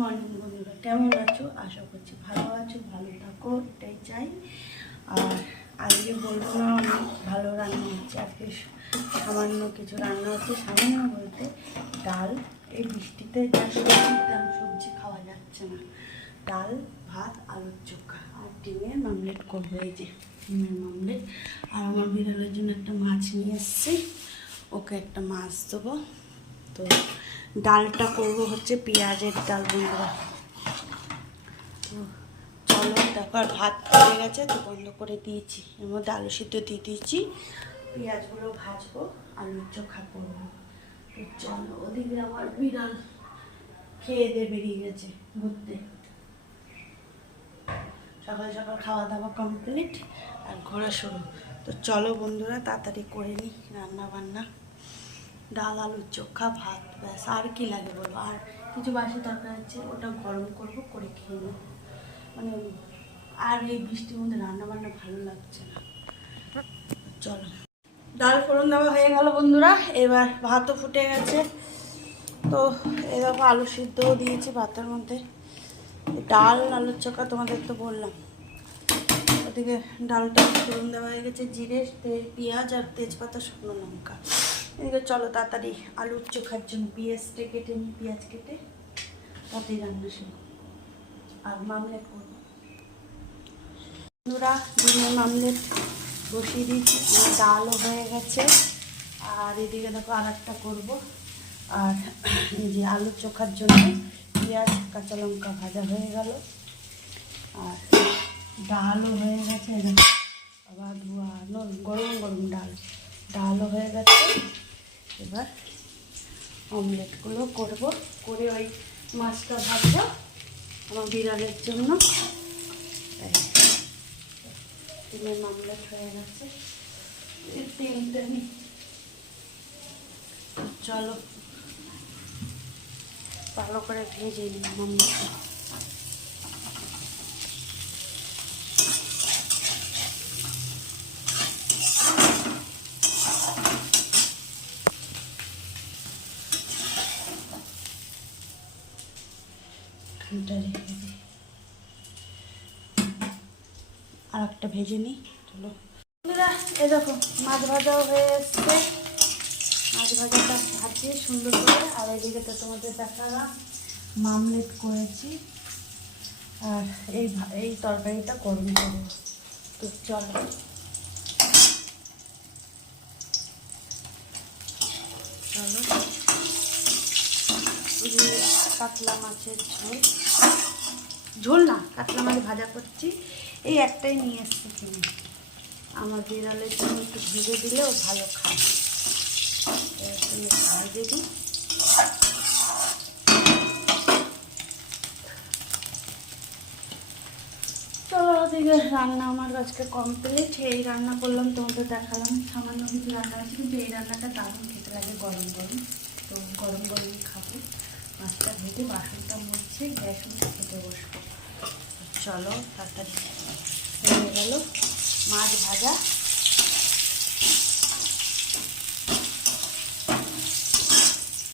Morning বন্ধুরা, কেমন আছো? আশা করছি ভালো আছো, ভালো থাকো, এটাই চাই। আর আজকে বলবো না অনেক ভালো রান্না হচ্ছে, আজকে সামান্য কিছু রান্না হচ্ছে। সামান্য বলতে ডাল, এই বৃষ্টিতে যা সবজি খাওয়া যাচ্ছে না। ডাল, ভাত, আলুর চোখা আর ডিমের মামলেট করবো। এই যে ডিমের মামলেট। আর আমার বিড়ালের জন্য একটা মাছ নিয়ে এসেছি, ওকে একটা মাছ দেবো। তো ডালটা করবো হচ্ছে পেঁয়াজের ডাল বন্ধুরা। তো চলো দেখো, আর ভাত পড়ে গেছে তো বন্ধ করে দিয়েছি, এর মধ্যে আলু সিদ্ধ দিয়ে দিয়েছি, পেঁয়াজগুলো ভাজবো, আলুর চোখা করবো। তো চলো, ওদিকে আমার বিড়াল খেয়ে দিয়ে বেরিয়ে গেছে ঘুরতে। সকাল সকাল খাওয়া দাওয়া কমপ্লিট আর ঘোরা শুরু। তো চলো বন্ধুরা, তাড়াতাড়ি করে নিই রান্না বান্না। ডাল, আলুর চোখা, ভাত, ব্যাস। আর কি লাগে বলো? আর কিছু বাসি তরকারি আছে, ওটা গরম করবো, করে খেয়ে নেব। মানে আর এই বৃষ্টির মধ্যে রান্না বান্না ভালো লাগছে না। চলো, ডাল ফোড়ন দেওয়া হয়ে গেল বন্ধুরা, এবার ভাতও ফুটে গেছে। তো এই দেখো আলু সিদ্ধও দিয়েছি ভাতের মধ্যে। ডাল, আলুর চোখা তোমাদের তো বললাম। ওদিকে ডালটা ফোড়ন দেওয়া হয়ে গেছে, জিরে, পেঁয়াজ আর তেজপাতা, শুকনো লঙ্কা। এদিকে চলো তাড়াতাড়ি আলুর চোখার জন্য পেঁয়াজটা কেটে নিই, পেঁয়াজ কেটে তাতেই রান্না শুরু। আর মামলেট করবো বন্ধুরা, ডিমের মামলেট বসিয়ে দিয়েছি, আমার ডালও হয়ে গেছে। আর এদিকে দেখো আর একটা করবো। আর এই যে আলুর চোখার জন্য পেঁয়াজ, কাঁচা লঙ্কা ভাজা হয়ে গেল। আর ডালও হয়ে গেছে, আবার ধোয়ানো গরম গরম ডালও হয়ে গেছে। এবার অমলেটগুলো করবো, করে ওই মাছটা ভাজবো আমার বিড়ালের জন্য। ডিমের মামলেট হয়ে গেছে, তেলটা নিই। চলো ভালো করে ভেজে নিই মামলেটটা। আর একটা ভেজে নিই। চলো বন্ধুরা, এই দেখো মাছ ভাজাও হয়ে এসছে। মাছ ভাজাটা ভাজিয়ে সুন্দর করে, আর এদিকে তো তোমাদের দেখালাম মামলেট করেছি। আর এই তরকারিটা গরম করবো। তো চলো, কাতলা মাছের ঝোল না, কাতলা মাছ ভাজা করছি। এই একটাই নিয়ে এসছি কিনে, আমার বিড়ালের জন্য একটু ভিজে দিলেও ভালো খায়। ভেজে দিই। চলো, ওদিকে রান্না আমার আজকে কমপ্লিট। এই রান্না করলাম, তোমাদের দেখালাম, সামান্য কিছু রান্না আছে, কিন্তু এই রান্নাটা দারুণ খেতে লাগে গরম গরম। তো গরম গরম খাবো। মাছটা ভেজে বাসনটা মুছছে, গ্যাস মুছে খেতে বসবো। চলো তাড়াতাড়ি হয়ে গেল মাছ ভাজা।